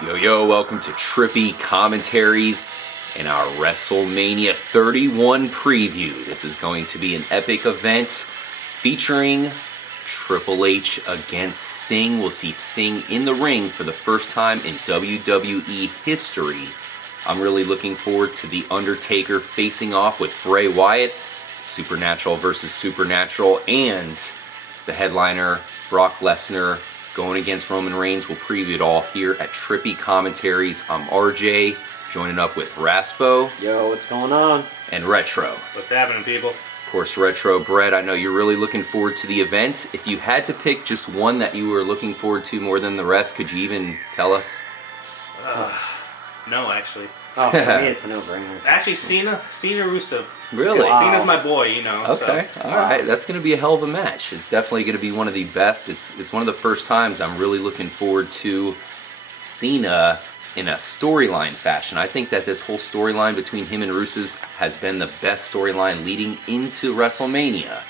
Yo, welcome to Trippy Commentaries and our WrestleMania 31 preview. This is going to be an epic event featuring Triple H against Sting. We'll see Sting in the ring for the first time in WWE history. I'm really looking forward to The Undertaker facing off with Bray Wyatt, Supernatural versus Supernatural, and the headliner, Brock Lesnar, going against Roman Reigns. We'll preview it all here at Trippy Commentaries. I'm RJ, joining up with Raspo. Yo, what's going on? And Retro. What's happening, people? Of course, Retro. Brett, I know you're really looking forward to the event. If you had to pick just one that you were looking forward to more than the rest, could you even tell us? No, actually. Oh, for me, it's a no-brainer. Actually, Cena Rusev. Really? Wow. Cena's my boy, you know. Okay, So. all right. That's going to be a hell of a match. It's definitely going to be one of the best. It's one of the first times I'm really looking forward to Cena in a storyline fashion. I think that this whole storyline between him and Rusev has been the best storyline leading into WrestleMania.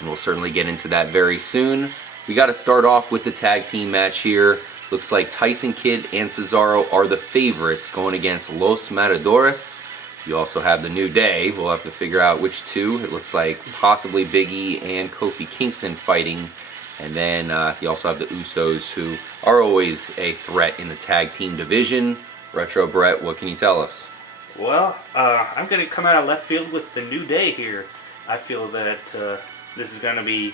And we'll certainly get into that very soon. We got to start off with the tag team match here. Looks like Tyson Kidd and Cesaro are the favorites going against Los Matadores. You also have the New Day. We'll have to figure out which two. It looks like possibly Big E and Kofi Kingston fighting. And then you also have the Usos, who are always a threat in the tag team division. Retro Brett, what can you tell us? Well, I'm going to come out of left field with the New Day here. I feel that this is going to be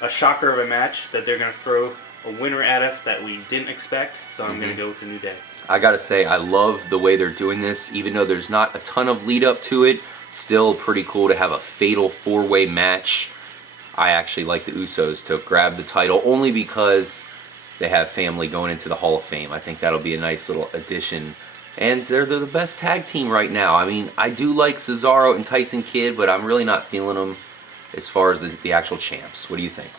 a shocker of a match, that they're going to throw a winner at us that we didn't expect. So I'm going to go with the New Day. I gotta say, I love the way they're doing this. Even though there's not a ton of lead up to it, still pretty cool to have a fatal four-way match. I actually like the Usos to grab the title only because they have family going into the Hall of Fame. I think that'll be a nice little addition. And they're the best tag team right now. I mean, I do like Cesaro and Tyson Kidd, but I'm really not feeling them as far as the actual champs. What do you think?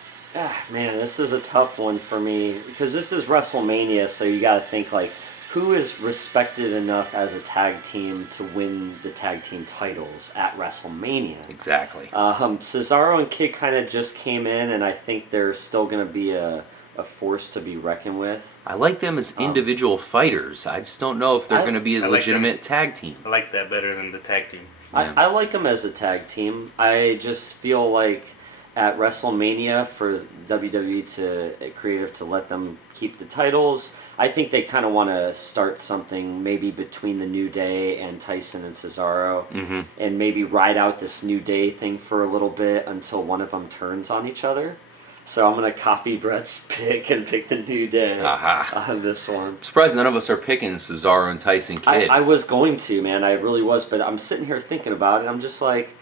Man, this is a tough one for me because this is WrestleMania, so you got to think like, who is respected enough as a tag team to win the tag team titles at WrestleMania? Exactly. Cesaro and Kidd kind of just came in, and I think they're still going to be a force to be reckoned with. I like them as individual fighters. I just don't know if they're going to be a legitimate tag team. I like that better than the tag team. Yeah. I like them as a tag team. I just feel like at WrestleMania for WWE creative to let them keep the titles, I think they kind of want to start something maybe between the New Day and Tyson and Cesaro, and maybe ride out this New Day thing for a little bit until one of them turns on each other. So I'm going to copy Brett's pick and pick the New Day on this one. I'm surprised none of us are picking Cesaro and Tyson Kidd. I was going to, man. I really was, but I'm sitting here thinking about it. I'm just like,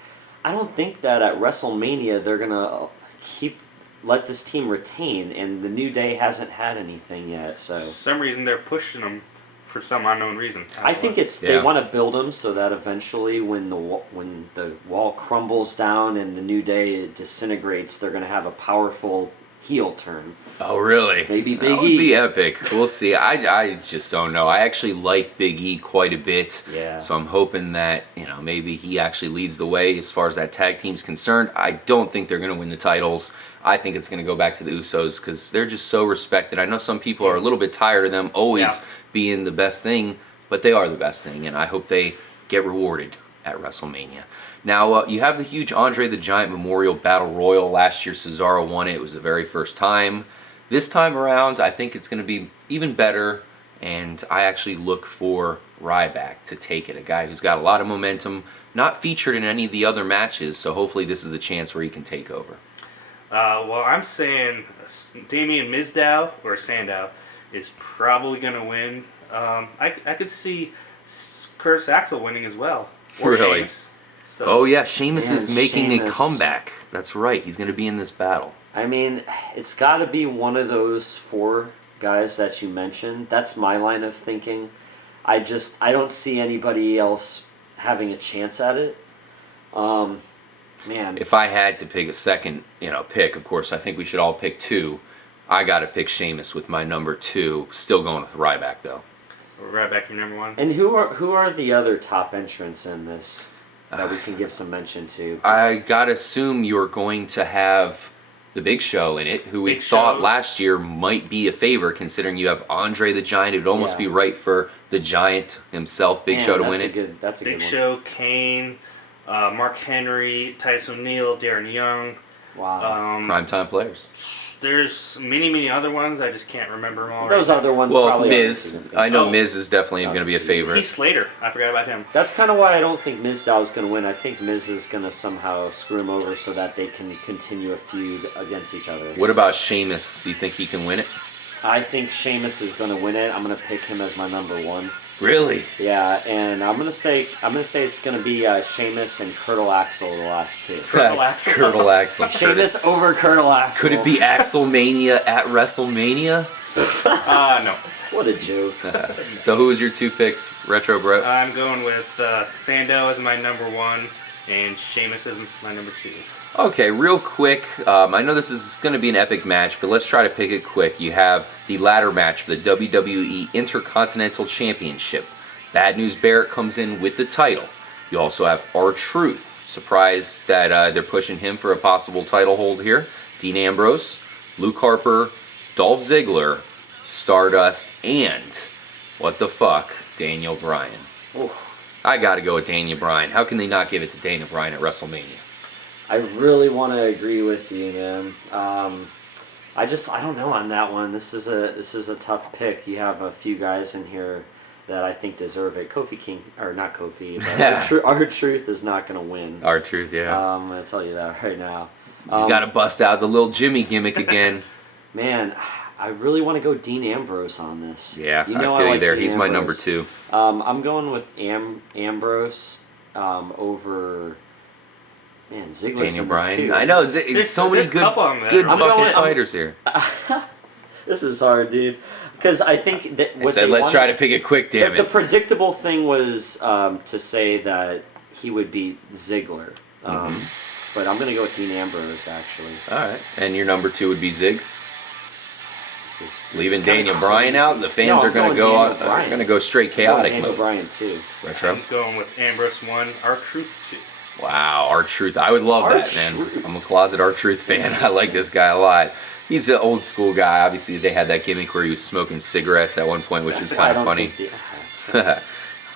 I don't think that at WrestleMania they're going to let this team retain, and the New Day hasn't had anything yet. So For some reason, they're pushing them for some unknown reason. I think it's they want to build them so that eventually, when the wall crumbles down and the New Day disintegrates, they're going to have a powerful heel turn. Oh, really? Maybe Big E. That would be epic. We'll see. I just don't know. I actually like Big E quite a bit. Yeah. So I'm hoping that, maybe he actually leads the way as far as that tag team's concerned. I don't think they're going to win the titles. I think it's going to go back to the Usos because they're just so respected. I know some people are a little bit tired of them always being the best thing, but they are the best thing, and I hope they get rewarded at WrestleMania. Now, you have the huge Andre the Giant Memorial Battle Royal. Last year, Cesaro won it. It was the very first time. This time around, I think it's going to be even better, and I actually look for Ryback to take it, a guy who's got a lot of momentum, not featured in any of the other matches, so hopefully this is the chance where he can take over. Well, I'm saying Damien Mizdow or Sandow is probably going to win. I could see Curtis Axel winning as well. Or Really? Sheamus. So, Oh yeah, Sheamus is making a Sheamus. comeback. That's right, he's going to be in this battle. I mean, it's got to be one of those four guys that you mentioned. That's my line of thinking. I don't see anybody else having a chance at it. Man. If I had to pick a second, pick, of course, I think we should all pick two. I got to pick Sheamus with my number 2. Still going with Ryback, though. Ryback, your number 1. And who are the other top entrants in this that we can give some mention to? I got to assume you're going to have the Big Show in it, who we Big thought Show. last year might be a favor, considering you have Andre the Giant. It would almost be right for the Giant himself, Big Show, to win it. That's a Big good one. Show, Kane, Mark Henry, Titus O'Neil, Darren Young. Wow. Primetime players. There's many other ones. I just can't remember them all. Those right other ones Well, probably Miz. I know Oh. Miz is definitely going to be a now. favorite. Heath Slater. I forgot about him. That's kind of why I don't think Mizdow going to win. I think Miz is going to somehow screw him over so that they can continue a feud against each other. What about Sheamus? Do you think he can win it? I think Sheamus is going to win it. I'm going to pick him as my number one. Really? Yeah, and I'm gonna say it's gonna be Sheamus and Curtle Axel the last two. Curtle Axel. Curtle Axel. Sheamus over Curtle Axel. Could it be Axelmania at WrestleMania? No. What a joke. So who was your two picks, Retro Bro? I'm going with Sandow as my number one, and Sheamus as my number two. Okay, real quick. I know this is going to be an epic match, but let's try to pick it quick. You have the ladder match for the WWE Intercontinental Championship. Bad News Barrett comes in with the title. You also have R-Truth. Surprised that they're pushing him for a possible title hold here. Dean Ambrose, Luke Harper, Dolph Ziggler, Stardust, and, what the fuck, Daniel Bryan. Ooh. I gotta go with Daniel Bryan. How can they not give it to Daniel Bryan at WrestleMania? I really want to agree with you, man. I don't know on that one. This is a tough pick. You have a few guys in here that I think deserve it. Kofi King, or not Kofi, but R-Truth is not going to win. R-Truth, yeah. I'm going to tell you that right now. He's got to bust out the little Jimmy gimmick again. Man, I really want to go Dean Ambrose on this. Yeah, you know I feel like you there. Dean He's my Ambrose. number two. I'm going with Ambrose over. Man, Ziggler's Daniel in this Bryan. too. I know. There's So many a couple of them. good I'm fucking fighters here. This is hard, dude. Because I think that I said, let's try to pick it quick, damn The it. predictable thing was to say that he would beat Ziggler. But I'm going to go with Dean Ambrose, actually. All right. And your number two would be Zig? This Leaving is kinda Daniel Bryan crazy. out? The fans No, are I'm going to going go Daniel Bryan. going to go straight chaotic Daniel mode. Bryan, too. Retro? I'm going with Ambrose 1, R-Truth 2. Wow, R-Truth. I would love that, man. R-Truth. I'm a closet R-Truth fan. I like this guy a lot. He's an old school guy. Obviously, they had that gimmick where he was smoking cigarettes at one point, which was kind of funny.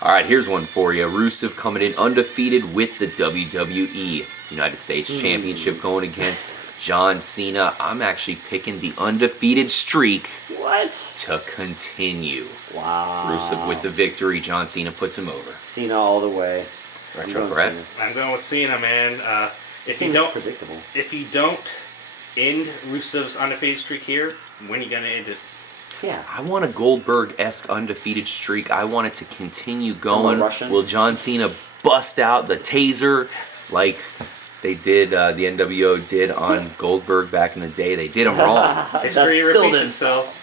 All right, here's one for you. Rusev coming in undefeated with the WWE United States Championship going against John Cena. I'm actually picking the undefeated streak What? to continue. Wow. Rusev with the victory. John Cena puts him over. Cena all the way. I'm Retro going Brett? Cena. I'm going with Cena, man. Seems predictable. If you don't end Rusev's undefeated streak here, when are you gonna end it? Yeah. I want a Goldberg-esque undefeated streak. I want it to continue going. Russian? Will John Cena bust out the taser like they did, the NWO did on Goldberg back in the day? They did him wrong. History still repeats didn't- itself.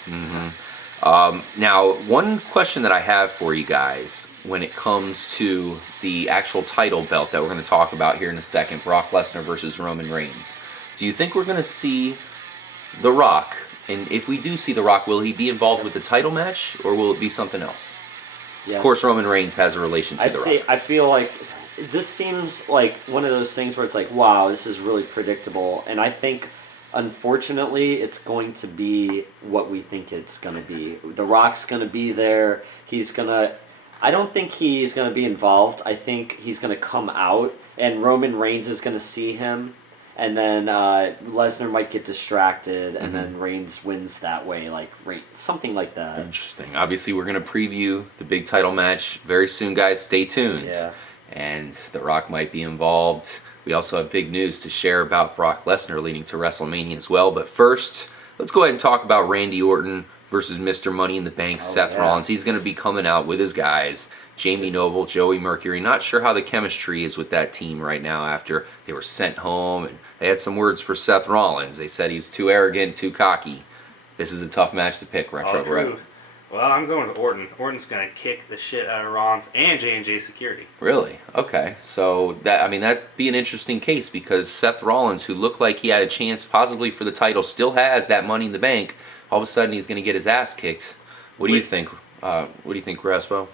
Now, one question that I have for you guys when it comes to the actual title belt that we're going to talk about here in a second, Brock Lesnar versus Roman Reigns. Do you think we're going to see The Rock? And if we do see The Rock, will he be involved with the title match, or will it be something else? Yes. Of course, Roman Reigns has a relation to The Rock. I feel like this seems like one of those things where it's like, wow, this is really predictable. And I think, unfortunately, it's going to be what we think it's going to be. The Rock's going to be there. I don't think he's going to be involved. I think he's going to come out, and Roman Reigns is going to see him. And then Lesnar might get distracted, and then Reigns wins that way, something like that. Interesting. Obviously, we're going to preview the big title match very soon, guys. Stay tuned. Yeah. And The Rock might be involved. We also have big news to share about Brock Lesnar leading to WrestleMania as well. But first, let's go ahead and talk about Randy Orton versus Mr. Money in the Bank, Seth Rollins. He's going to be coming out with his guys, Jamie Noble, Joey Mercury. Not sure how the chemistry is with that team right now after they were sent home. And they had some words for Seth Rollins. They said he's too arrogant, too cocky. This is a tough match to pick, Retro All Brett. true. Well, I'm going with Orton. Orton's going to kick the shit out of Rollins and J&J Security. Really? Okay. So that'd be an interesting case because Seth Rollins, who looked like he had a chance possibly for the title, still has that Money in the Bank. All of a sudden, he's going to get his ass kicked. What do you think? What do you think, Raspo?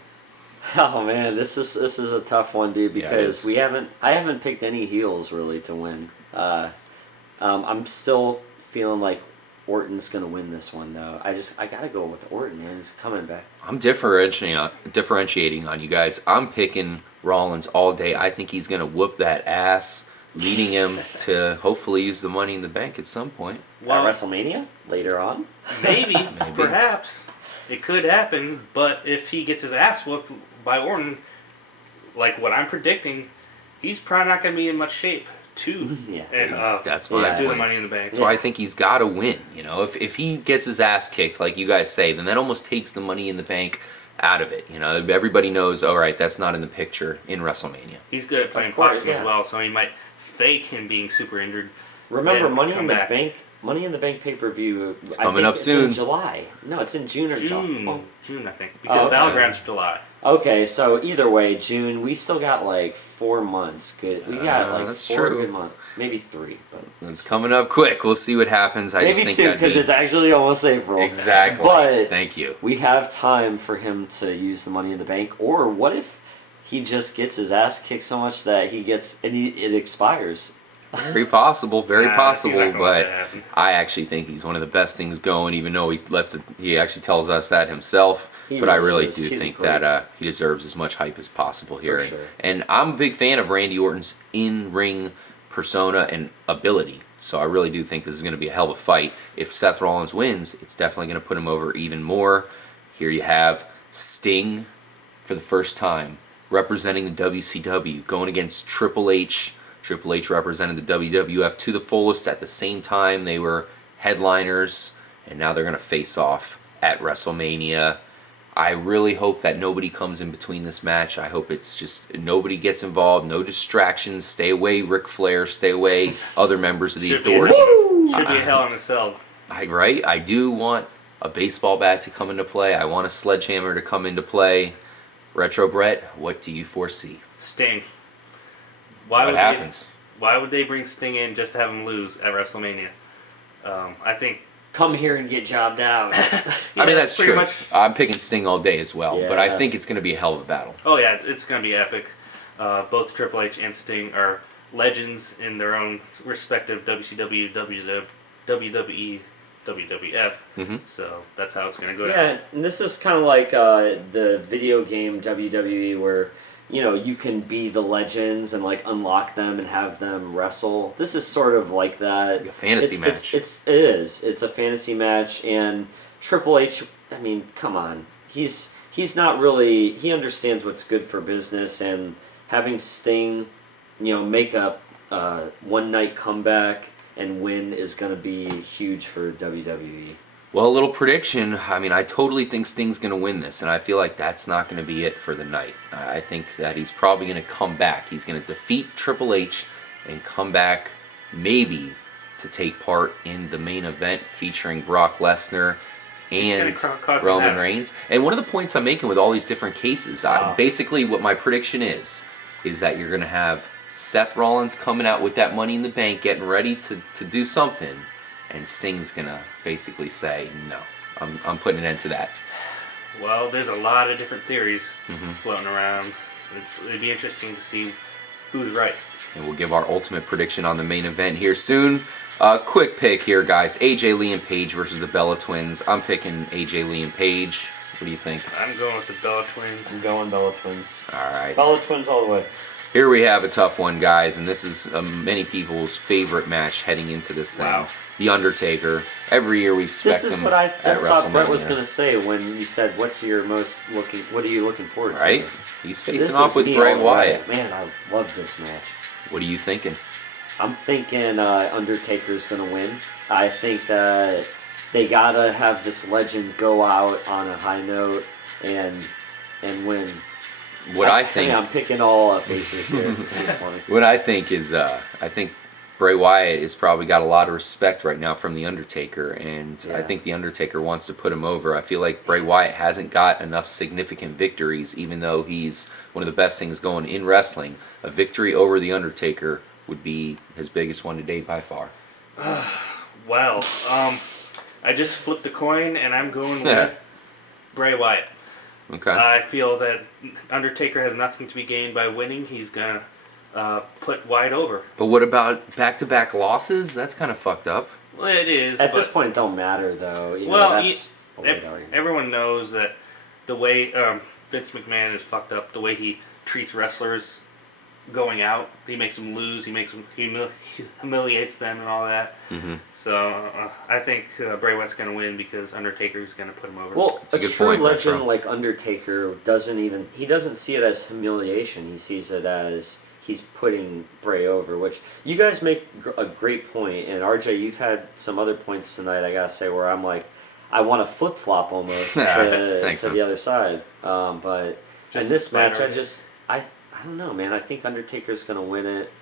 Oh man, this is a tough one, dude. Yeah, it Because is. I haven't picked any heels really to win. I'm still feeling like Orton's gonna win this one though. I gotta go with Orton, man. He's coming back. I'm differentiating on you guys. I'm picking Rollins all day. I think he's gonna whoop that ass, leading him to hopefully use the Money in the Bank at some point. At WrestleMania later on. Maybe, perhaps it could happen. But if he gets his ass whooped by Orton, like what I'm predicting, he's probably not going to be in much shape to that's my do the point. Money in the Bank. That's why I think he's got to win. You know, if he gets his ass kicked, like you guys say, then that almost takes the Money in the Bank out of it. You know, everybody knows, all right, that's not in the picture in WrestleMania. He's good at playing possum as well, so he might fake him being super injured. Remember, Money in the Bank pay-per-view. It's coming up soon. In July. No, it's in June or July. Oh. June, I think. Because Battleground's July. Okay, so either way, June. We still got like 4 months. Good. We got like that's 4 true. good months. Maybe 3, but It's coming up quick. We'll see what happens. I maybe just think 2 because it's actually almost April. Exactly. But thank you. We have time for him to use the Money in the Bank. Or what if he just gets his ass kicked so much that it expires? Very possible, very possible, he's not gonna let but that happen. I actually think he's one of the best things going, even though he actually tells us that himself. But I really do think that he deserves as much hype as possible here. For sure. And I'm a big fan of Randy Orton's in-ring persona and ability. So I really do think this is going to be a hell of a fight. If Seth Rollins wins, it's definitely going to put him over even more. Here you have Sting for the first time representing the WCW, going against Triple H. Triple H represented the WWF to the fullest. At the same time, they were headliners, and now they're going to face off at WrestleMania. I really hope that nobody comes in between this match. I hope it's just nobody gets involved, no distractions. Stay away, Ric Flair. Stay away, other members of the Authority. Should be a Hell in a Cell. I do want a baseball bat to come into play. I want a sledgehammer to come into play. Retro Brett, what do you foresee? Sting. What happens? Why would they bring Sting in just to have him lose at WrestleMania? I think. Come here and get jobbed out. I mean, that's pretty true. much. I'm picking Sting all day as well, but I Yeah. think it's going to be a hell of a battle. Oh yeah, it's gonna be epic. Both Triple H and Sting are legends in their own respective WCW, WWE, WWF. Mm-hmm. So that's how it's gonna go down. Yeah, and this is kind of like the video game WWE where, you know, you can be the legends and like unlock them and have them wrestle. This is sort of like that. It's like a fantasy match. It is. It's a fantasy match, and Triple H. I mean, come on. He's not really. He understands what's good for business, and having Sting, you know, make a one night comeback and win is going to be huge for WWE. Well, a little prediction. I mean, I totally think Sting's going to win this, and I feel like that's not going to be it for the night. I think that he's probably going to come back. He's going to defeat Triple H and come back maybe to take part in the main event featuring Brock Lesnar and Roman Reigns. And one of the points I'm making with all these different cases, basically what my prediction is that you're going to have Seth Rollins coming out with that Money in the Bank, getting ready to do something, and Sting's going to basically say, no, I'm putting an end to that. Well, there's a lot of different theories floating around. It'd be interesting to see who's right. And we'll give our ultimate prediction on the main event here soon. Quick pick here, guys. AJ Lee and Paige versus the Bella Twins. I'm picking AJ Lee and Paige. What do you think? I'm going with the Bella Twins. I'm going Bella Twins. All right. Bella Twins all the way. Here we have a tough one, guys, and this is many people's favorite match heading into this thing. Wow. The Undertaker. Every year we expect This is him what I at thought Brett WrestleMania. was going to say when you said, "What are you looking forward to?" Right? This? He's facing This off is with me Bray all the way. Wyatt. Man, I love this match. What are you thinking? I'm thinking Undertaker's going to win. I think that they got to have this legend go out on a high note and win. What I think... I'm picking all faces here. This is funny. What I think is, I think Bray Wyatt has probably got a lot of respect right now from The Undertaker, and I think The Undertaker wants to put him over. I feel like Bray Wyatt hasn't got enough significant victories, even though he's one of the best things going in wrestling. A victory over The Undertaker would be his biggest one to date by far. Well, I just flipped a coin, and I'm going with Bray Wyatt. Okay. I feel that Undertaker has nothing to be gained by winning. He's gonna put Wyatt over. But what about back-to-back losses? That's kind of fucked up. Well, it is. At this point, it don't matter though. Everyone knows that the way Vince McMahon is fucked up, the way he treats wrestlers going out, he makes them lose, he humiliates them and all that. Mm-hmm. So I think Bray Wyatt's going to win because Undertaker's going to put him over. Well, a true point, legend Retro. like Undertaker doesn't see it as humiliation. He sees it as he's putting Bray over, which you guys make a great point. And RJ, you've had some other points tonight, I gotta say, where I'm like, I want to flip flop almost Thanks, to man. the other side. But Just in this match, better. I don't know, man. I think Undertaker's gonna win it.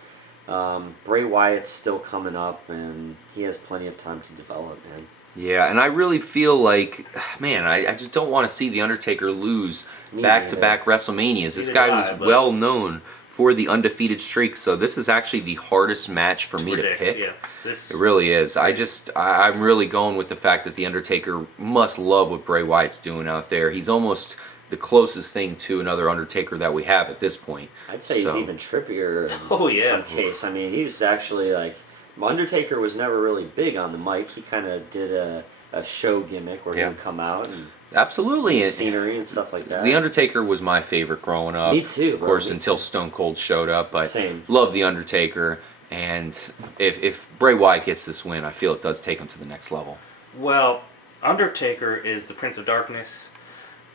Bray Wyatt's still coming up, and he has plenty of time to develop, man. Yeah, and I really feel like, man, I just don't want to see The Undertaker lose Me back-to-back WrestleManias. This Neither guy do I, was but- well known for the undefeated streak, so this is actually the hardest match for me to Predict, pick. Yeah, this It really is. I'm really going with the fact that The Undertaker must love what Bray Wyatt's doing out there. He's almost the closest thing to another Undertaker that we have at this point. I'd say he's So- even trippier in Oh, yeah. some case. I mean, he's actually like... Undertaker was never really big on the mic. He kind of did a show gimmick where he Yeah. would come out and Absolutely. do And scenery and stuff like that. The Undertaker was my favorite growing up. Me too, Of bro, course, me until Stone Cold showed up. But Same. love The Undertaker. And if Bray Wyatt gets this win, I feel it does take him to the next level. Well, Undertaker is the Prince of Darkness,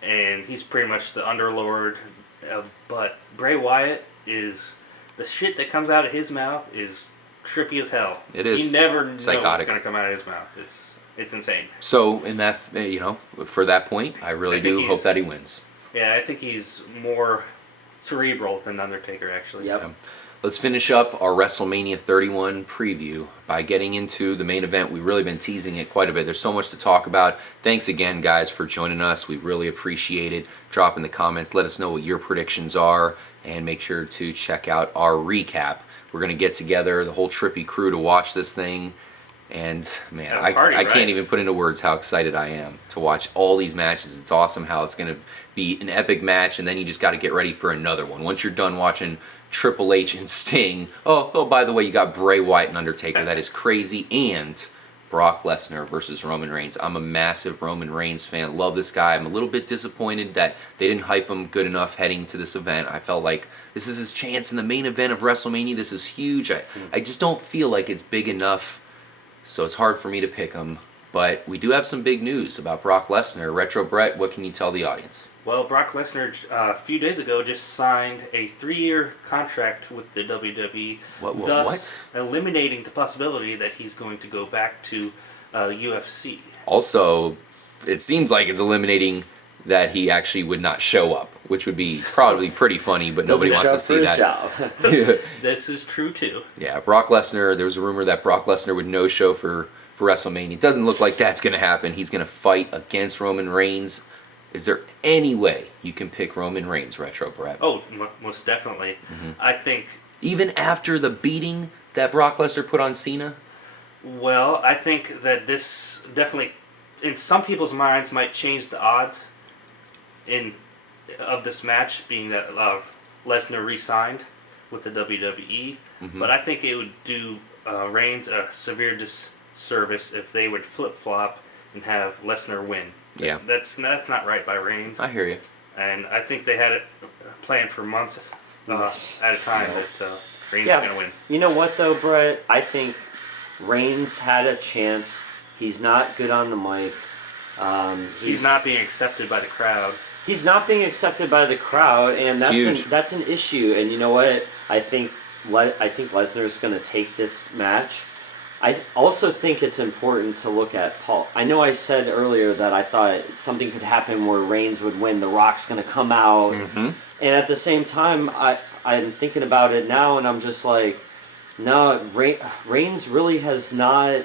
and he's pretty much the Underlord. But Bray Wyatt is the shit that comes out of his mouth is trippy as hell. It is. You never know what's Psychotic. going to come out of his mouth. It's insane. So, in that, for that point, I really I think do he's- hope that he wins. Yeah, I think he's more cerebral than Undertaker, actually. Yep. Yeah. Let's finish up our WrestleMania 31 preview by getting into the main event. We've really been teasing it quite a bit. There's so much to talk about. Thanks again, guys, for joining us. We really appreciate it. Drop in the comments. Let us know what your predictions are, and make sure to check out our recap. We're going to get together, the whole Trippy crew, to watch this thing. And, man, Have a party, I can't right? even put into words how excited I am to watch all these matches. It's awesome how it's going to be an epic match, and then you just got to get ready for another one. Once you're done watching Triple H and Sting, oh, by the way, you got Bray Wyatt and Undertaker. That is crazy. And Brock Lesnar versus Roman Reigns. I'm a massive Roman Reigns fan. Love this guy. I'm a little bit disappointed that they didn't hype him good enough heading to this event. I felt like this is his chance in the main event of WrestleMania. This is huge. I just don't feel like it's big enough, so it's hard for me to pick him. But we do have some big news about Brock Lesnar. Retro Brett, what can you tell the audience? Well, Brock Lesnar a few days ago just signed a 3-year contract with the WWE, thus eliminating the possibility that he's going to go back to UFC. Also, it seems like it's eliminating that he actually would not show up, which would be probably pretty funny, but nobody wants to see that. This is true too. Yeah, Brock Lesnar, there was a rumor that Brock Lesnar would no-show for WrestleMania. It doesn't look like that's going to happen. He's going to fight against Roman Reigns. Is there any way you can pick Roman Reigns, Retro Brett? Oh, most definitely. I think. Even after the beating that Brock Lesnar put on Cena? Well, I think that this definitely, in some people's minds, might change the odds of this match, being that Lesnar re-signed with the WWE. But I think it would do Reigns a severe disservice if they would flip-flop and have Lesnar win. Yeah. That's not right by Reigns. I hear you. And I think they had it planned for months at a time that Reigns is going to win. You know what, though, Brett? I think Reigns had a chance. He's not good on the mic. He's not being accepted by the crowd. He's not being accepted by the crowd, and that's an issue. And you know what? I think Lesnar's going to take this match. I also think it's important to look at Paul. I know I said earlier that I thought something could happen where Reigns would win. The Rock's going to come out. And at the same time, I'm thinking about it now, and I'm just like, no, Reigns really has not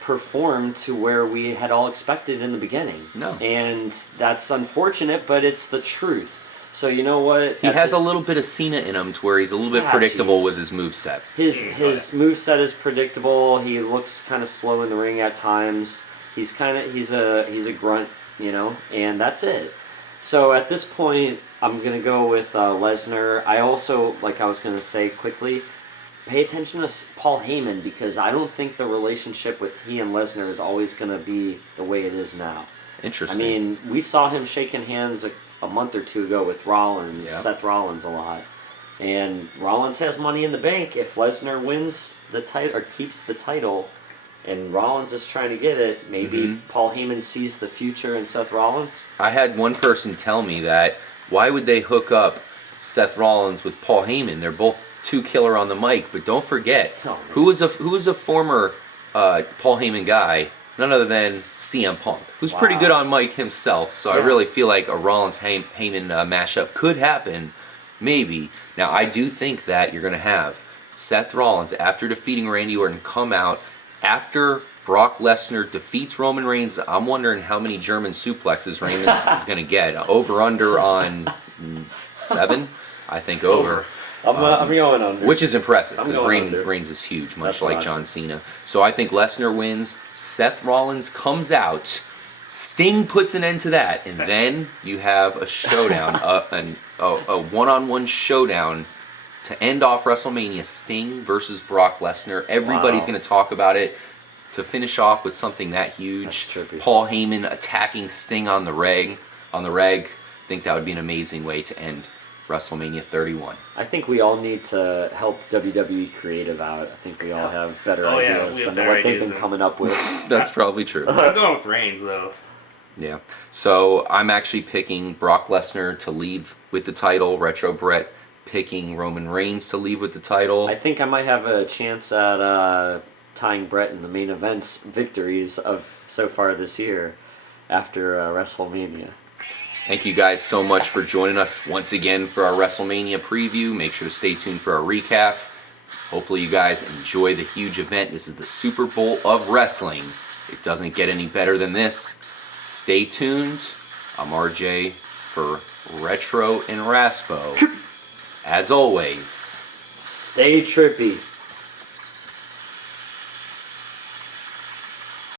performed to where we had all expected in the beginning. No. And that's unfortunate, but it's the truth. So you know what? He has a little bit of Cena in him to where he's a little bit predictable with his moveset. His moveset is predictable. He looks kind of slow in the ring at times. He's a grunt, and that's it. So at this point, I'm gonna go with Lesnar. I also, like I was gonna say quickly, pay attention to Paul Heyman, because I don't think the relationship with he and Lesnar is always going to be the way it is now. Interesting. I mean, we saw him shaking hands a month or two ago with Rollins, Seth Rollins a lot. And Rollins has money in the bank. If Lesnar wins the title or keeps the title and Rollins is trying to get it, maybe Paul Heyman sees the future in Seth Rollins. I had one person tell me that why would they hook up Seth Rollins with Paul Heyman? They're both too killer on the mic, but don't forget who was a former Paul Heyman guy, none other than CM Punk, who's pretty good on mic himself. So I really feel like a Rollins Heyman mashup could happen, maybe. Now I do think that you're going to have Seth Rollins, after defeating Randy Orton, come out after Brock Lesnar defeats Roman Reigns. I'm wondering how many German suplexes Reigns is going to get. Over under on 7, I think over. I'm going under. Which is impressive, I'm because going under. Reigns is huge, much That's like fine. John Cena. So I think Lesnar wins, Seth Rollins comes out, Sting puts an end to that, and then you have a showdown, a one-on-one showdown to end off WrestleMania, Sting versus Brock Lesnar. Everybody's going to talk about it. To finish off with something that huge, That's trippy. Paul Heyman attacking Sting on the reg. I think that would be an amazing way to end WrestleMania 31. I think we all need to help WWE creative out. I think we all have better Oh, yeah, ideas we have than better what they've ideas been coming up with. That's probably true. I'm going with Reigns, though. Yeah. So I'm actually picking Brock Lesnar to leave with the title. Retro Brett picking Roman Reigns to leave with the title. I think I might have a chance at tying Brett in the main events victories of so far this year after WrestleMania. Thank you guys so much for joining us once again for our WrestleMania preview. Make sure to stay tuned for our recap. Hopefully you guys enjoy the huge event. This is the Super Bowl of wrestling. It doesn't get any better than this. Stay tuned. I'm RJ for Retro and Raspo. As always, Stay trippy.